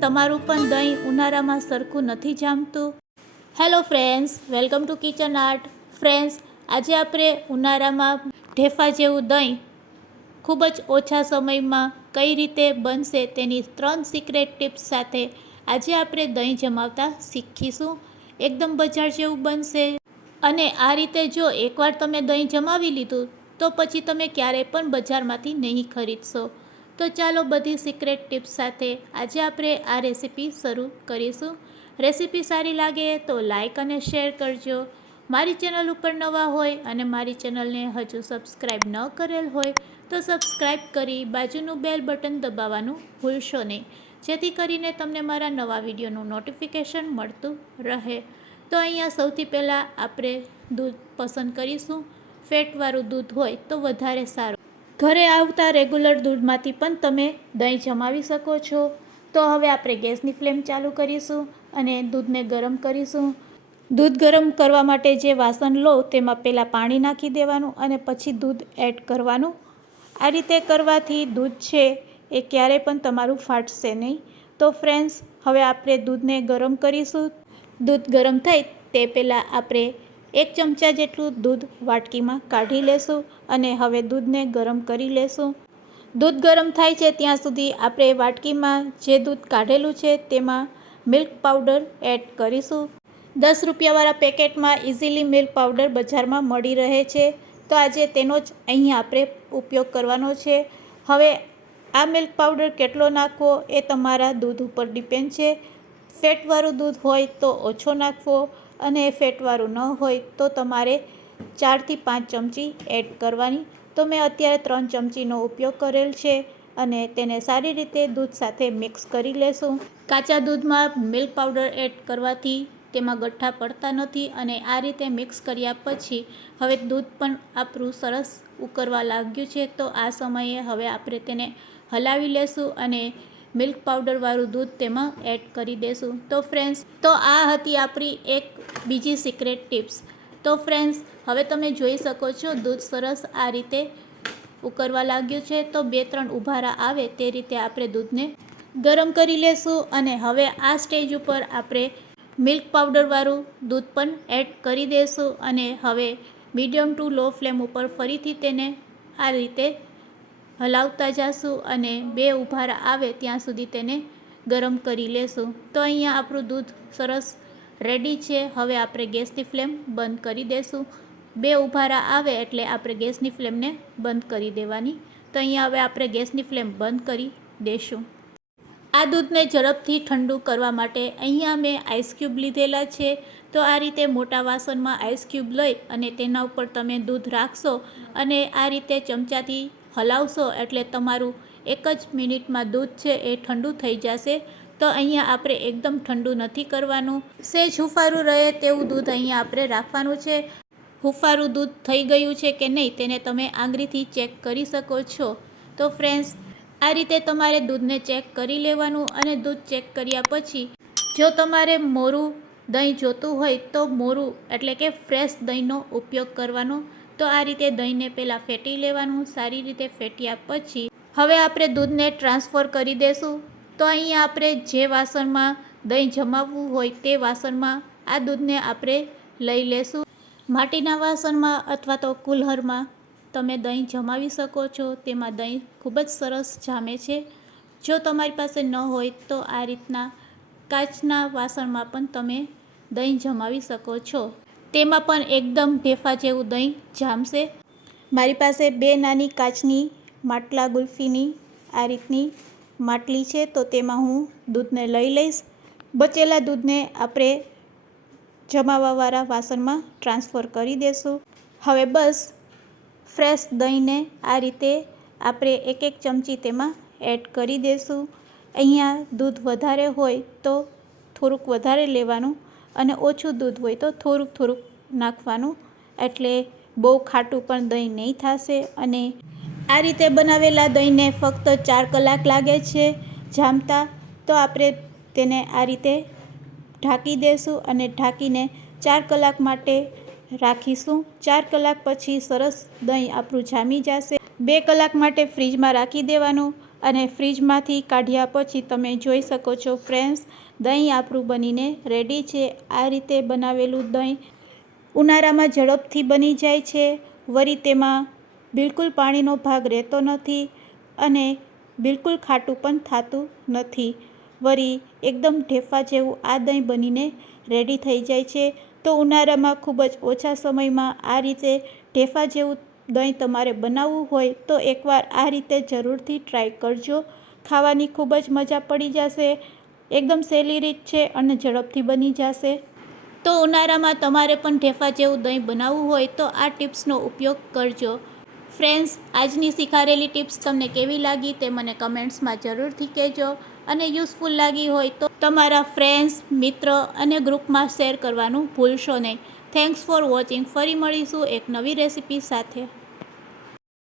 તમારું પણ દહીં ઉનાળામાં સરખું નથી જામતું. Hello friends welcome to kitchen art friends આજે આપણે ઉનાળામાં ઢેફા જેવું દહીં ખૂબ જ ઓછા સમયમાં કઈ રીતે બનશે તેની ત્રણ સિક્રેટ ટિપ્સ સાથે આજે આપણે દહીં જમાવતા શીખીશું. એકદમ બજાર જેવું બનશે. અને આ રીતે જો એકવાર તમે દહીં જમાવી લીધું, તો પછી તમે ક્યારેય પણ બજારમાંથી નહીં ખરીદશો. તો ચાલો બધી સિક્રેટ ટિપ્સ સાથે આજે આપણે આ રેસીપી શરૂ કરીશું. રેસીપી સારી લાગે તો લાઇક અને શેર કરજો. મારી ચેનલ ઉપર નવા હોય અને મારી ચેનલને હજુ સબસ્ક્રાઈબ ન કરેલ હોય તો સબસ્ક્રાઈબ કરી બાજુનું બેલ બટન દબાવવાનું ભૂલશો નહીં. જેથી કરીને તમને મારા નવા વિડીયોનું નોટિફિકેશન મળતું રહે. તો અહીંયા સૌથી પહેલાં આપણે દૂધ પસંદ કરીશું. ફેટવાળું દૂધ હોય તો વધારે સારું. ઘરે આવતા રેગ્યુલર દૂધમાંથી પણ તમે દહીં જમાવી શકો છો. તો હવે આપણે ગેસની ફ્લેમ ચાલુ કરીશું અને દૂધને ગરમ કરીશું. દૂધ ગરમ કરવા માટે જે વાસણ લો તેમાં પહેલાં પાણી નાખી દેવાનું અને પછી દૂધ એડ કરવાનું. આ રીતે કરવાથી દૂધ છે એ ક્યારેય પણ તમારું ફાટશે નહીં. તો ફ્રેન્ડ્સ, હવે આપણે દૂધને ગરમ કરીશું. દૂધ ગરમ થાય તે પહેલાં આપણે એક ચમચા જેટલું દૂધ વાટકીમાં કાઢી લેશું અને હવે દૂધને ગરમ કરી લેશું. દૂધ ગરમ થાય છે ત્યાં સુધી આપણે વાટકીમાં જે દૂધ કાઢેલું છે તેમાં મિલ્ક પાવડર એડ કરીશું. દસ રૂપિયાવાળા પેકેટમાં ઇઝીલી મિલ્ક પાવડર બજારમાં મળી રહે છે. તો આજે તેનો જ અહીં આપણે ઉપયોગ કરવાનો છે. હવે આ મિલ્ક પાવડર કેટલો નાખવો એ તમારા દૂધ ઉપર ડિપેન્ડ છે. ફેટવાળું દૂધ હોય તો ઓછો નાખવો. અને ફેટવાળું ન હોય તો તમારે ચારથી પાંચ ચમચી એડ કરવાની. તો મેં અત્યારે ત્રણ ચમચીનો ઉપયોગ કરેલ છે અને તેને સારી રીતે દૂધ સાથે મિક્સ કરી લેશું. કાચા દૂધમાં મિલ્ક પાવડર એડ કરવાથી તેમાં ગઠ્ઠા પડતા નથી અને આ રીતે મિક્સ કર્યા પછી હવે દૂધ પણ આપણું સરસ ઉકરવા લાગ્યું છે. તો આ સમયે હવે આપણે તેને હલાવી લેશું અને મિલ્ક પાવડરવાળું દૂધ તેમાં એડ કરી દેશું. તો ફ્રેન્ડ્સ તો આ હતી આપણી એક બીજી સિક્રેટ ટિપ્સ તો ફ્રેન્ડ્સ હવે તમે જોઈ શકો છો દૂધ સરસ આ રીતે ઉકરવા લાગ્યું છે. તો બે ત્રણ ઉભારા આવે તે રીતે આપણે દૂધને ગરમ કરી લેશું અને હવે આ સ્ટેજ ઉપર આપણે મિલ્ક પાવડરવાળું દૂધ પણ એડ કરી દઈશું અને હવે મીડિયમ ટુ લો ફ્લેમ ઉપર ફરીથી તેને આ રીતે હલાવતા જાશું અને બે ઉભાર આવે ત્યાં સુધી તેને ગરમ કરી લેશું. તો અહીંયા આપણું દૂધ સરસ રેડી છે. હવે આપણે ગેસની ફ્લેમ બંધ કરી દેશું. બે ઉભારા આવે એટલે આપણે ગેસની ફ્લેમને બંધ કરી દેવાની. તો અહીંયા હવે આપણે ગેસની ફ્લેમ બંધ કરી દેશું. આ દૂધને ઝડપથી ઠંડુ કરવા માટે અહીંયા મેં આઈસ ક્યુબ લીધેલા છે. તો આ રીતે મોટા વાસણમાં આઈસ ક્યુબ લઈ અને તેના ઉપર તમે દૂધ રાખશો અને આ રીતે ચમચાથી હલાવશો એટલે તમારું એક જ મિનિટમાં દૂધ છે એ ઠંડુ થઈ જશે. તો અહીંયા આપણે એકદમ ઠંડુ નથી કરવાનું. સેજ હુફારું રહે તેવું દૂધ અહીંયા આપણે રાખવાનું છે. હુફારું દૂધ થઈ ગયું છે કે નહીં તેને તમે આંગળીથી ચેક કરી શકો છો. તો ફ્રેન્ડ્સ, આ રીતે તમારે દૂધને ચેક કરી લેવાનું અને દૂધ ચેક કર્યા પછી જો તમારે મોરું દહીં જોતું હોય તો મોરું એટલે કે ફ્રેશ દહીંનો ઉપયોગ કરવાનો. તો આ રીતે દહીંને પહેલાં ફેટી લેવાનું, સારી રીતે ફેટ્યા પછી હવે આપણે દૂધને ટ્રાન્સફર કરી દેશું. તો અહીંયા આપણે જે વાસણમાં દહીં જમાવવું હોય તે વાસણમાં આ દૂધને આપણે લઈ લેશું. માટીના વાસણમાં અથવા તો કુલ્હરમાં તમે દહીં જમાવી શકો છો. તેમાં દહીં ખૂબ જ સરસ જામે છે. જો તમારી પાસે ન હોય તો આ રીતના કાચના વાસણમાં પણ તમે દહીં જમાવી શકો છો. તેમાં પણ એકદમ ઢેફા જેવું દહીં જામશે. મારી પાસે બે નાની કાચની માટલા ગુલ્ફીની આ રીતની માટલી છે, તો તેમાં હું દૂધને લઈ લઈશ. બચેલા દૂધને આપણે જમાવાવાળા વાસણમાં ટ્રાન્સફર કરી દેશું. હવે બસ ફ્રેશ દહીંને આ રીતે આપણે એક એક ચમચી તેમાં એડ કરી દઈશું અહીંયા દૂધ વધારે હોય તો થોડુંક વધારે લેવાનું અને ઓછું દૂધ હોય તો થોડુંક થોડુંક નાખવાનું. એટલે બહુ ખાટું પણ દહીં નહીં થશે અને આ રીતે બનાવેલા દહીંને ફક્ત ચાર કલાક લાગે છે જામતા. તો આપણે તેને આ રીતે ઢાંકી દઈશું અને ઢાંકીને ચાર કલાક માટે રાખીશું. ચાર કલાક પછી સરસ દહીં આપણું જામી જશે. બે કલાક માટે ફ્રીજમાં રાખી દેવાનું. અને ફ્રીજમાંથી કાઢ્યા પછી તમે જોઈ શકો છો, ફ્રેન્ડ્સ, દહીં આપણું બનીને રેડી છે. આ રીતે બનાવેલું દહીં ઉનાળામાં ઝડપથી બની જાય છે. વરી તેમાં બિલકુલ પાણીનો ભાગ રહેતો નથી અને બિલકુલ ખાટું પણ થતું નથી. વરી એકદમ ઢેફા જેવું આ દહીં બનીને રેડી થઈ જાય છે. તો ઉનાળામાં ખૂબ જ ઓછા સમયમાં આ રીતે ઢેફા જેવું દહીં તમારે બનાવવું હોય તો એકવાર આ રીતે જરૂરથી ટ્રાય કરજો. ખાવાની ખૂબ જ મજા પડી જશે. એકદમ સહેલી રીત છે અને ઝડપથી બની જશે. તો ઉનાળામાં તમારે પણ ઢેફા જેવું દહીં બનાવવું હોય તો આ ટિપ્સનો ઉપયોગ કરજો. ફ્રેન્ડ્સ, આજની શીખારેલી ટિપ્સ તમને કેવી લાગી તે મને કમેન્ટ્સમાં જરૂરથી કહેજો. અને યુઝફુલ લાગી હોય તો તમારા ફ્રેન્ડ્સ, મિત્ર અને ગ્રુપમાં શેર કરવાનું ભૂલશો નહીં. Thanks for watching. ફરી મળીશું એક નવી રેસિપી સાથે.